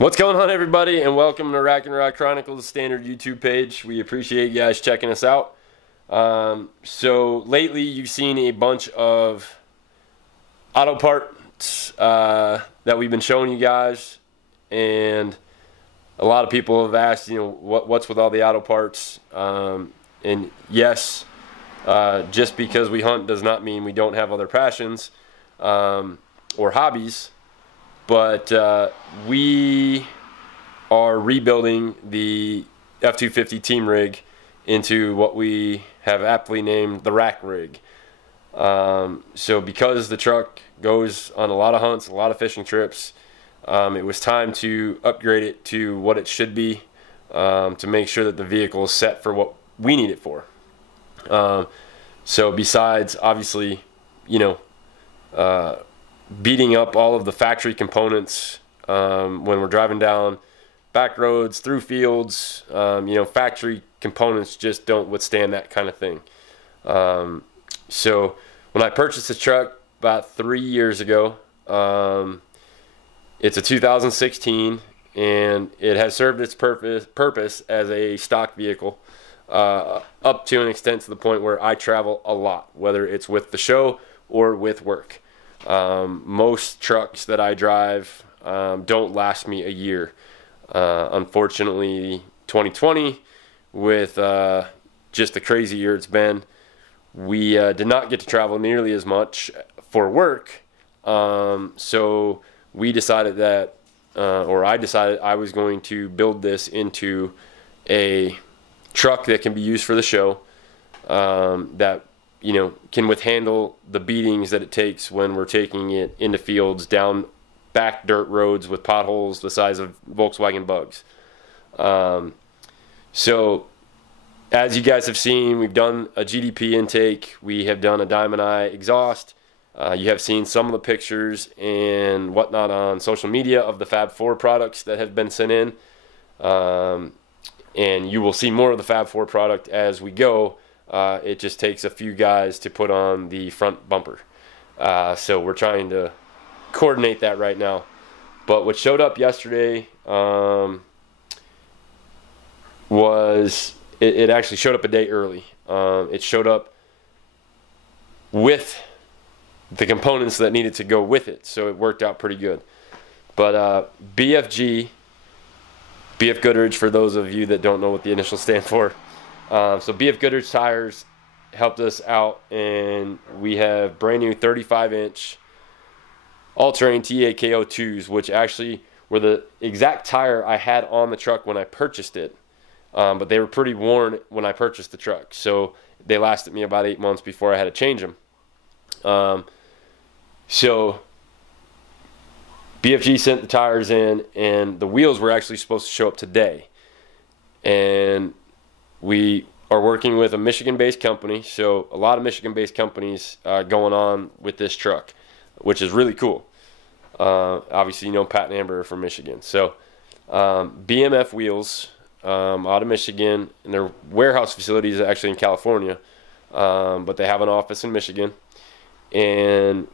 What's going on, everybody, and welcome to Rack and Rock Chronicles standard YouTube page. We appreciate you guys checking us out. So lately you've seen a bunch of auto parts that we've been showing you guys, and a lot of people have asked, what's with all the auto parts? And yes, just because we hunt does not mean we don't have other passions or hobbies. But we are rebuilding the F-250 team rig into what we have aptly named the rack rig. So because the truck goes on a lot of hunts, a lot of fishing trips, it was time to upgrade it to what it should be, to make sure that the vehicle is set for what we need it for. So besides, obviously, beating up all of the factory components when we're driving down back roads, through fields, factory components just don't withstand that kind of thing. So when I purchased this truck about 3 years ago, it's a 2016, and it has served its purpose as a stock vehicle up to an extent to the point where I travel a lot, whether it's with the show or with work. Most trucks that I drive don't last me a year. Unfortunately, 2020, with just the crazy year it's been, we did not get to travel nearly as much for work. So we decided that, or I decided I was going to build this into a truck that can be used for the show, that can withhandle the beatings that it takes when we're taking it into fields, down back dirt roads with potholes the size of Volkswagen Bugs. So as you guys have seen, we've done a GDP intake, we have done a Diamond Eye exhaust. You have seen some of the pictures and whatnot on social media of the Fab 4 products that have been sent in. And you will see more of the Fab 4 product as we go. It just takes a few guys to put on the front bumper. So we're trying to coordinate that right now. But what showed up yesterday was, it actually showed up a day early. It showed up with the components that needed to go with it. So it worked out pretty good. But BFG, BF Goodrich, for those of you that don't know what the initials stand for. So BF Goodrich tires helped us out, and we have brand new 35-inch all-terrain TAKO2s, which actually were the exact tire I had on the truck when I purchased it. But they were pretty worn when I purchased the truck, so they lasted me about 8 months before I had to change them. So BFG sent the tires in, and the wheels were actually supposed to show up today. And we are working with a Michigan-based company, so a lot of Michigan-based companies going on with this truck, which is really cool. Obviously, Pat and Amber are from Michigan. So BMF wheels out of Michigan, and their warehouse facility is actually in California, but they have an office in Michigan. And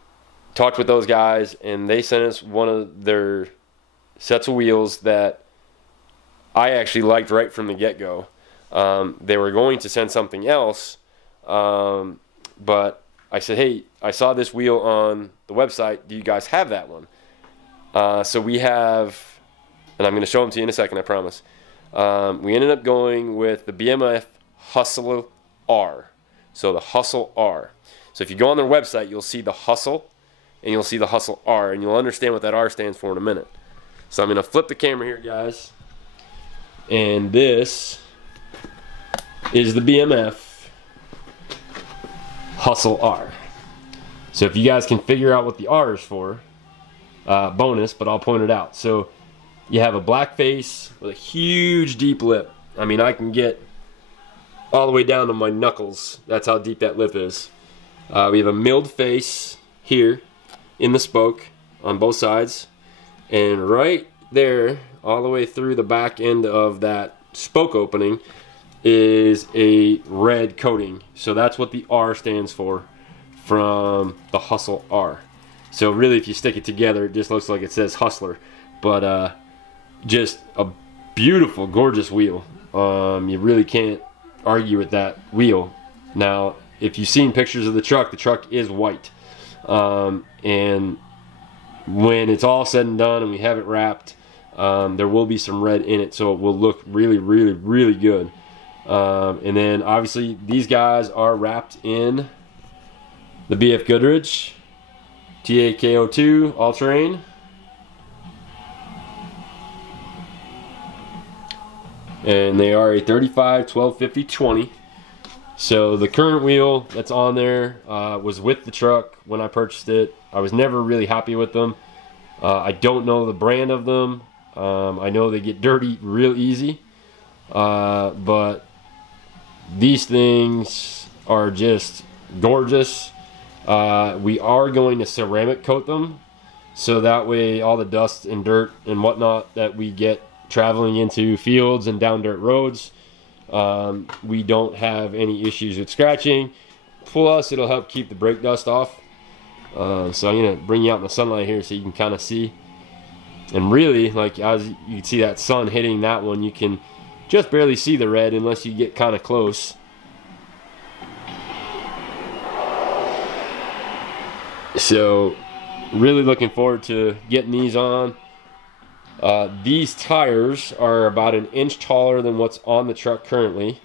talked with those guys, and they sent us one of their sets of wheels that I actually liked right from the get-go. They were going to send something else, but I said, hey, I saw this wheel on the website. Do you guys have that one? So we have, and I'm going to show them to you in a second, I promise. We ended up going with the BMF Hustle-R. So the Hustle-R. So if you go on their website, you'll see the Hustle, and you'll see the Hustle-R, and you'll understand what that R stands for in a minute. So I'm going to flip the camera here, guys. And this is the BMF Hustle-R. So if you guys can figure out what the R is for, bonus, but I'll point it out. So you have a black face with a huge deep lip. I mean, I can get all the way down to my knuckles. That's how deep that lip is. We have a milled face here in the spoke on both sides, and right there all the way through the back end of that spoke opening is a red coating. So that's what the R stands for from the Hustle-R. So really, if you stick it together, it just looks like it says Hustler. But just a beautiful, gorgeous wheel. You really can't argue with that wheel. Now, if you've seen pictures of the truck is white. And when it's all said and done and we have it wrapped, there will be some red in it, so it will look really, really, really good. And then obviously these guys are wrapped in the BF Goodrich TAKO2 all-terrain. And they are a 35, 12, 50, 20. So the current wheel that's on there was with the truck when I purchased it. I was never really happy with them. I don't know the brand of them. I know they get dirty real easy. But these things are just gorgeous. We are going to ceramic coat them, so that way all the dust and dirt and whatnot that we get traveling into fields and down dirt roads, we don't have any issues with scratching. Plus it'll help keep the brake dust off. So I'm gonna bring you out in the sunlight here so you can kind of see. And really, like, as you can see that sun hitting that one, you can just barely see the red unless you get kind of close. So really looking forward to getting these on. These tires are about an inch taller than what's on the truck currently.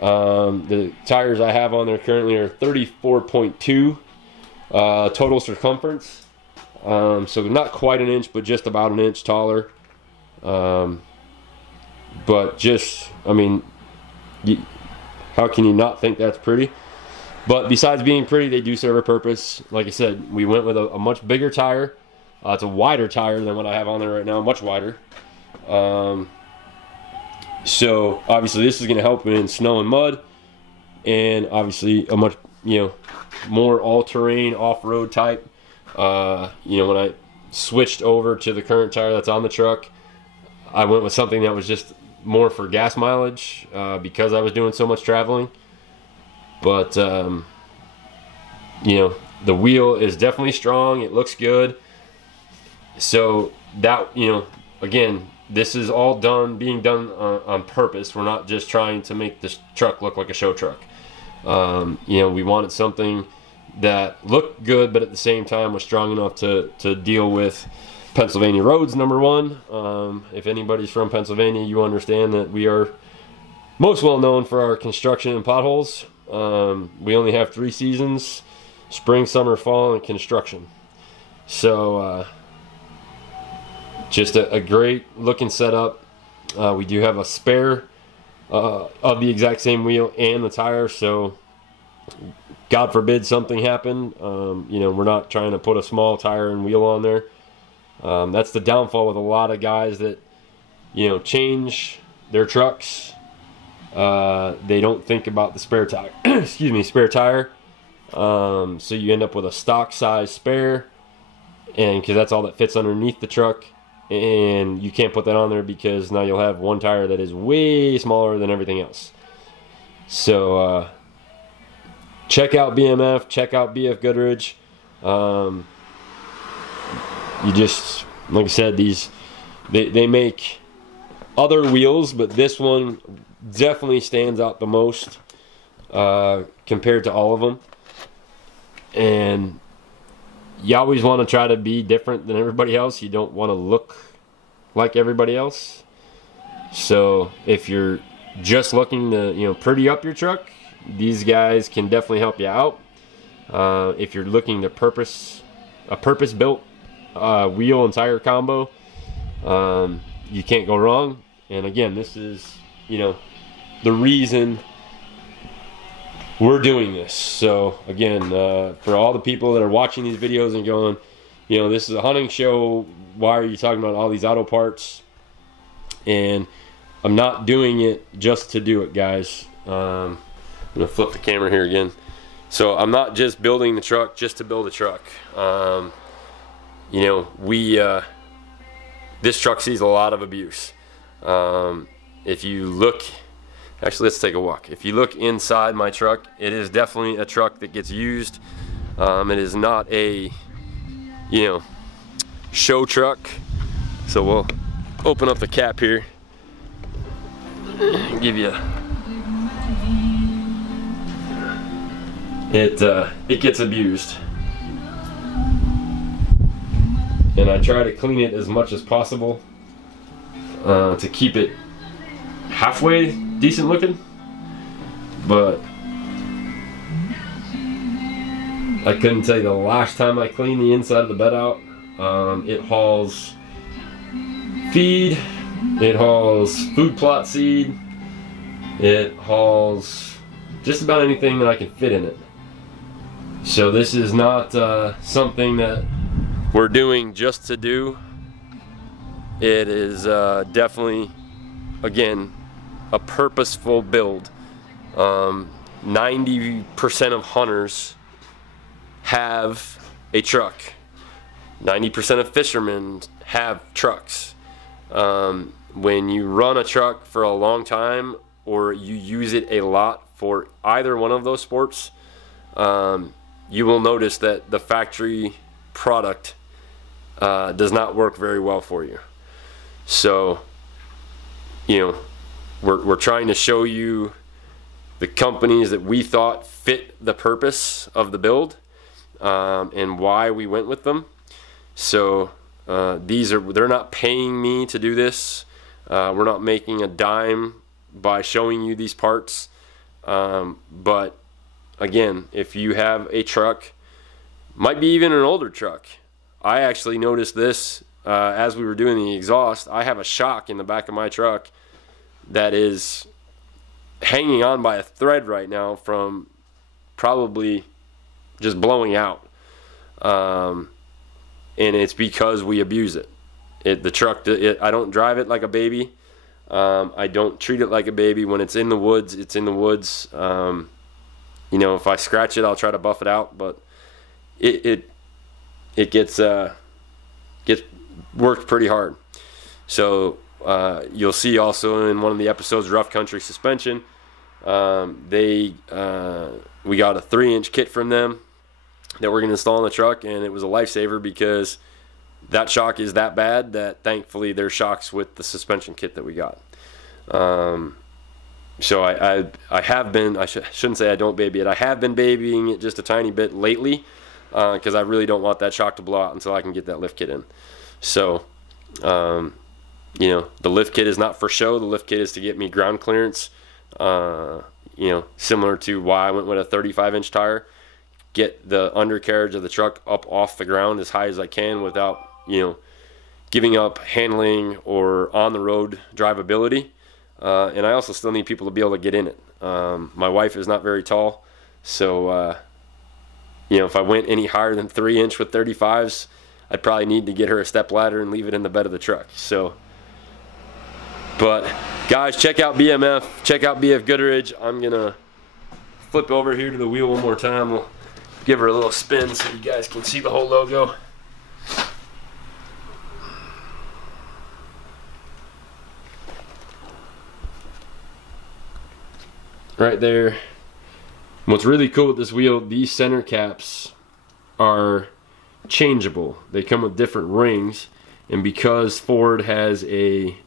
The tires I have on there currently are 34.2 total circumference. So not quite an inch, but just about an inch taller. But just, I mean, how can you not think that's pretty? But besides being pretty, they do serve a purpose. Like I said, we went with a much bigger tire. It's a wider tire than what I have on there right now, much wider. So obviously this is going to help in snow and mud, and obviously a much, more all-terrain off-road type. When I switched over to the current tire that's on the truck, I went with something that was just more for gas mileage, because I was doing so much traveling. But the wheel is definitely strong. It looks good. So that, again, this is all being done on purpose. We're not just trying to make this truck look like a show truck. We wanted something that looked good, but at the same time was strong enough to deal with Pennsylvania roads, number one. If anybody's from Pennsylvania, you understand that we are most well known for our construction and potholes. We only have 3 seasons: spring, summer, fall, and construction. So just a great looking setup. We do have a spare of the exact same wheel and the tire, so God forbid something happened. We're not trying to put a small tire and wheel on there. That's the downfall with a lot of guys that change their trucks. They don't think about the spare tire. Excuse me, spare tire. So you end up with a stock size spare, and because that's all that fits underneath the truck, and you can't put that on there because now you'll have one tire that is way smaller than everything else. So check out BMF, check out BF Goodrich. You just, like I said, they make other wheels, but this one definitely stands out the most compared to all of them. And you always want to try to be different than everybody else. You don't want to look like everybody else. So if you're just looking to pretty up your truck, these guys can definitely help you out. If you're looking to a purpose-built wheel and tire combo, you can't go wrong. And again, this is the reason we're doing this. So again, for all the people that are watching these videos and going, this is a hunting show, why are you talking about all these auto parts? And I'm not doing it just to do it, guys. I'm gonna flip the camera here again. So I'm not just building the truck just to build a truck. This truck sees a lot of abuse. If you look, actually let's take a walk. If you look inside my truck, it is definitely a truck that gets used. It is not a show truck. So we'll open up the cap here, give you it gets abused, and I try to clean it as much as possible to keep it halfway decent looking, but I couldn't tell you the last time I cleaned the inside of the bed out. It hauls feed, it hauls food plot seed, it hauls just about anything that I can fit in it. So this is not something that we're doing just to do. It is definitely, again, a purposeful build. 90% of hunters have a truck. 90% of fishermen have trucks. When you run a truck for a long time, or you use it a lot for either one of those sports, you will notice that the factory product does not work very well for you. So, you know, we're trying to show you the companies that we thought fit the purpose of the build, and why we went with them. So they're not paying me to do this. We're not making a dime by showing you these parts. But again, if you have a truck, might be even an older truck. I actually noticed this as we were doing the exhaust. I have a shock in the back of my truck that is hanging on by a thread right now from probably just blowing out. And it's because we abuse it. The truck, I don't drive it like a baby. I don't treat it like a baby. When it's in the woods, it's in the woods. You know, if I scratch it, I'll try to buff it out, but it gets worked pretty hard. So you'll see also in one of the episodes, rough country suspension, we got a 3-inch kit from them that we're going to install in the truck, and it was a lifesaver because that shock is that bad that thankfully there's shocks with the suspension kit that we got. So I have been, I shouldn't say I don't baby it, I have been babying it just a tiny bit lately, because I really don't want that shock to blow out until I can get that lift kit in. So you know, the lift kit is not for show. The lift kit is to get me ground clearance, you know, similar to why I went with a 35-inch tire. Get the undercarriage of the truck up off the ground as high as I can without, you know, giving up handling or on the road drivability. And I also still need people to be able to get in it. My wife is not very tall, so you know, if I went any higher than 3-inch with 35s, I'd probably need to get her a step ladder and leave it in the bed of the truck. So, but guys, check out BMF, check out BF Goodrich. I'm gonna flip over here to the wheel one more time. We'll give her a little spin so you guys can see the whole logo. Right there. What's really cool with this wheel, these center caps are changeable. They come with different rings, and because Ford has a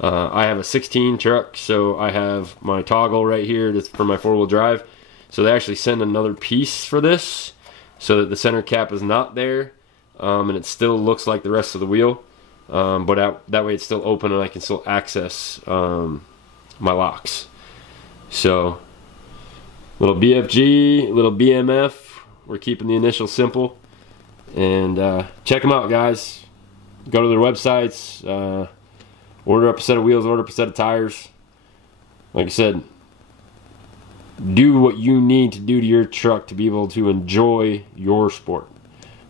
I have a 16 truck, so I have my toggle right here just for my 4-wheel drive. So they actually send another piece for this so that the center cap is not there, and it still looks like the rest of the wheel, but that way it's still open and I can still access my locks. So little BFG, little BMF, we're keeping the initials simple. And check them out, guys. Go to their websites, order up a set of wheels, order up a set of tires. Like I said, do what you need to do to your truck to be able to enjoy your sport.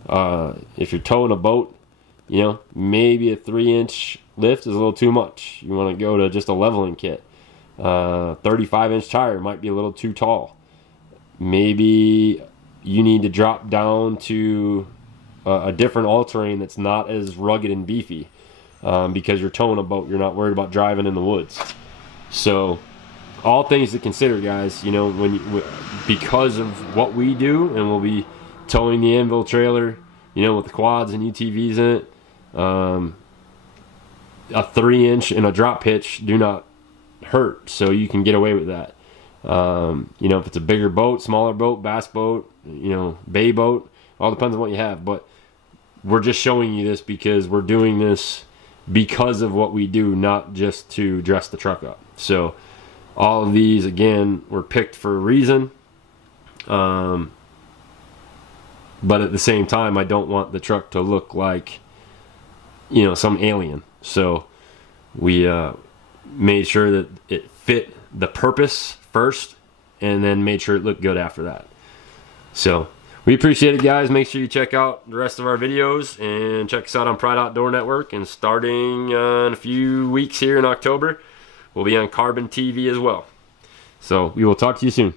If you're towing a boat, you know, maybe a 3-inch lift is a little too much. You want to go to just a leveling kit. 35-inch tire might be a little too tall. Maybe you need to drop down to a different all-terrain that's not as rugged and beefy, because you're towing a boat. You're not worried about driving in the woods. So all things to consider, guys. You know, because of what we do, and we'll be towing the Anvil trailer, you know, with the quads and UTVs in it. a 3-inch and a drop hitch do not hurt, so you can get away with that. You know, if it's a bigger boat, smaller boat, bass boat, you know, bay boat, all depends on what you have. But we're just showing you this because we're doing this because of what we do, not just to dress the truck up. So all of these, again, were picked for a reason. But at the same time, I don't want the truck to look like, you know, some alien. So we made sure that it fit the purpose first, and then made sure it looked good after that. So we appreciate it, guys. Make sure you check out the rest of our videos and check us out on Pride Outdoor Network. And starting in a few weeks here in October, we'll be on Carbon TV as well. So we will talk to you soon.